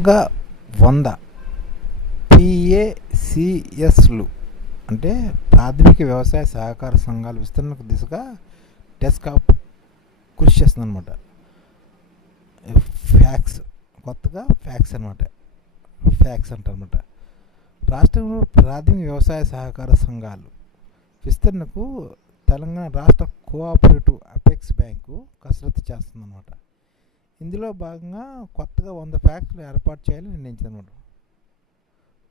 బాగా వంద. పిఏసిఎస్లు అంటే ప్రాథమిక వ్యవసాయ సహకార సంఘాల విస్తరణకు దిశగా టెస్కాప్ కృషి చేస్తుందన్నమాట. ఫ్యాక్స్ కొత్తగా ఫ్యాక్స్ అనమాట ఫ్యాక్స్ అంటారనమాట రాష్ట్రంలో ప్రాథమిక వ్యవసాయ సహకార సంఘాలు విస్తరణకు తెలంగాణ రాష్ట్ర కోఆపరేటివ్ అపెక్స్ బ్యాంకు కసరత్తు చేస్తుందన్నమాట. ఇందులో భాగంగా కొత్తగా వంద ఫ్యాక్టరీలు ఏర్పాటు చేయాలని నిర్ణయించిందన్నమాట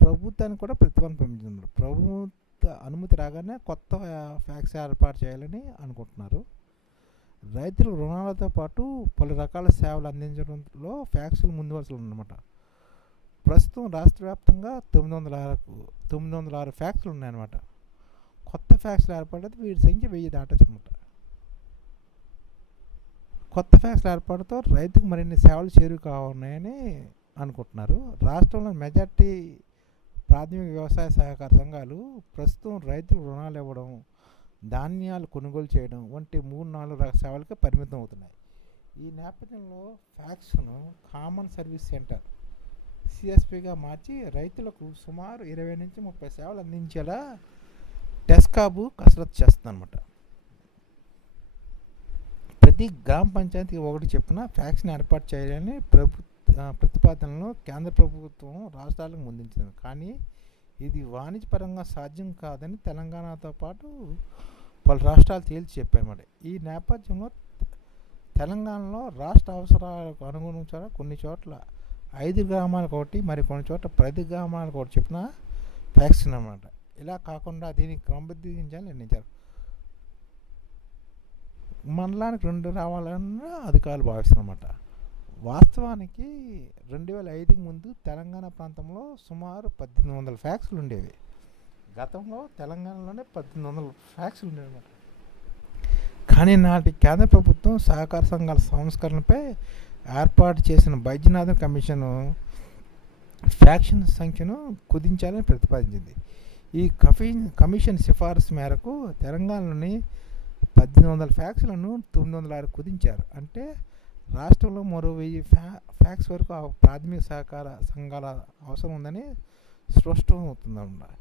ప్రభుత్వానికి కూడా ప్రతిపాదన పంపించింది ప్రభుత్వ అనుమతి రాగానే కొత్త ఫ్యాక్టరీ ఏర్పాటు చేయాలని అనుకుంటున్నారు. రైతులు రుణాలతో పాటు పలు రకాల సేవలు అందించడంలో ఫ్యాక్టరీలు ముందు వరుసలో ఉన్నమాట ప్రస్తుతం రాష్ట్ర వ్యాప్తంగా తొమ్మిది వందల ఆరు తొమ్మిది వందల ఆరు ఫ్యాక్టరీలు ఉన్నాయన్నమాట. కొత్త ఫ్యాక్టరీలు ఏర్పడితే వీటి సంఖ్య వెయ్యి దాటచ్చు అనమాట కొత్త ఫ్యాక్సులు ఏర్పాటుతో రైతుకు మరిన్ని సేవలు చేరువు కావున్నాయని అనుకుంటున్నారు. రాష్ట్రంలో మెజార్టీ ప్రాథమిక వ్యవసాయ సహకార సంఘాలు ప్రస్తుతం రైతులకు రుణాలు ఇవ్వడం ధాన్యాలు కొనుగోలు చేయడం వంటి మూడు నాలుగు రకాల సేవలకే పరిమితం అవుతున్నాయి. ఈ నేపథ్యంలో ఫ్యాక్స్ను కామన్ సర్వీస్ సెంటర్ సిఎస్పిగా మార్చి రైతులకు సుమారు ఇరవై నుంచి ముప్పై సేవలు అందించేలా టెస్కాబు కసరత్తు చేస్తుందన్నమాట. ప్రతి గ్రామ పంచాయతీకి ఒకటి చెప్పిన ఫ్యాక్స్ని ఏర్పాటు చేయాలని ప్రభు ప్రతిపాదనలు కేంద్ర ప్రభుత్వం రాష్ట్రాలకు ముందుంచింది. కానీ ఇది వాణిజ్యపరంగా సాధ్యం కాదని తెలంగాణతో పాటు పలు రాష్ట్రాలు తేల్చి చెప్పాయన్నమాట ఈ నేపథ్యంలో తెలంగాణలో రాష్ట్ర అవసరాలకు అనుగుణంగా కొన్ని చోట్ల ఐదు గ్రామాలకు ఒకటి మరి కొన్ని చోట్ల ప్రతి గ్రామాలకు ఒకటి చెప్పిన ఫ్యాక్సిన్ అనమాట ఇలా కాకుండా దీన్ని క్రమబద్ధీకరించాలని నిర్ణయించారు. మండలానికి రెండు రావాలన్న అధికారులు భావిస్తున్నమాట వాస్తవానికి రెండు వేల ఐదుకి ముందు తెలంగాణ ప్రాంతంలో సుమారు పద్దెనిమిది వందల ఫ్యాక్స్లు ఉండేవి. గతంలో తెలంగాణలోనే పద్దెనిమిది వందల ఫ్యాక్స్లు ఉండేవి కానీ నాటి కేంద్ర ప్రభుత్వం సహకార సంఘాల సంస్కరణపై ఏర్పాటు చేసిన బైద్యనాథన్ కమిషన్ ఫ్యాక్షన్ సంఖ్యను కుదించాలని ప్రతిపాదించింది. ఈ కఫీ కమిషన్ సిఫారసు మేరకు తెలంగాణలోని పద్దెనిమిది వందల ఫ్యాక్స్లను తొమ్మిది వందల ఆరు కుదించారు. అంటే రాష్ట్రంలో మరో వెయ్యి ఫ్యా ఫ్యాక్స్ వరకు ప్రాథమిక సహకార సంఘాల అవసరం ఉందని స్పష్టం అవుతుందన్నమాట.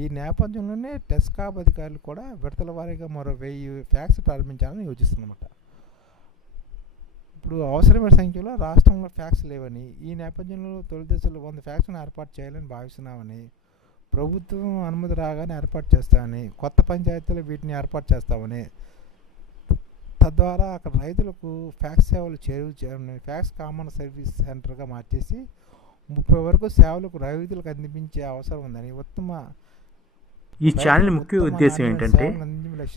ఈ నేపథ్యంలోనే టెస్కాబ్ అధికారులు కూడా విడతల వారీగా మరో వెయ్యి ఫ్యాక్స్ ప్రారంభించాలని యోచిస్తున్నమాట ఇప్పుడు అవసరమైన సంఖ్యలో రాష్ట్రంలో ఫ్యాక్స్ లేవని ఈ నేపథ్యంలో తొలి దశలో వంద ఫ్యాక్స్ను ఏర్పాటు చేయాలని భావిస్తున్నామని ప్రభుత్వం అనుమతి రాగానే ఏర్పాటు చేస్తామని కొత్త పంచాయతీలు వీటిని ఏర్పాటు చేస్తామని తద్వారా అక్కడ రైతులకు ఫ్యాక్స్ సేవలు చేరువ ఫ్యాక్స్ కామన్ సర్వీస్ సెంటర్గా మార్చేసి ముప్పై వరకు సేవలకు రైతులకు అందించే అవసరం ఉందని ఉత్తమ ఈ ఛానల్ ముఖ్య ఉద్దేశం ఏంటంటే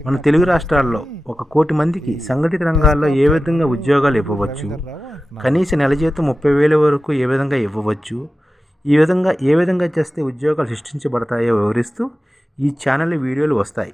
మన తెలుగు రాష్ట్రాల్లో ఒక కోటి మందికి సంఘటిత రంగాల్లో ఏ విధంగా ఉద్యోగాలు ఇవ్వవచ్చు కనీస నెల జీతం ముప్పై వేల వరకు ఏ విధంగా ఇవ్వవచ్చు ఈ విధంగా ఏ విధంగా చేస్తే ఉద్యోగాలు సృష్టించబడతాయో వివరిస్తూ ఈ ఛానల్ వీడియోలు వస్తాయి.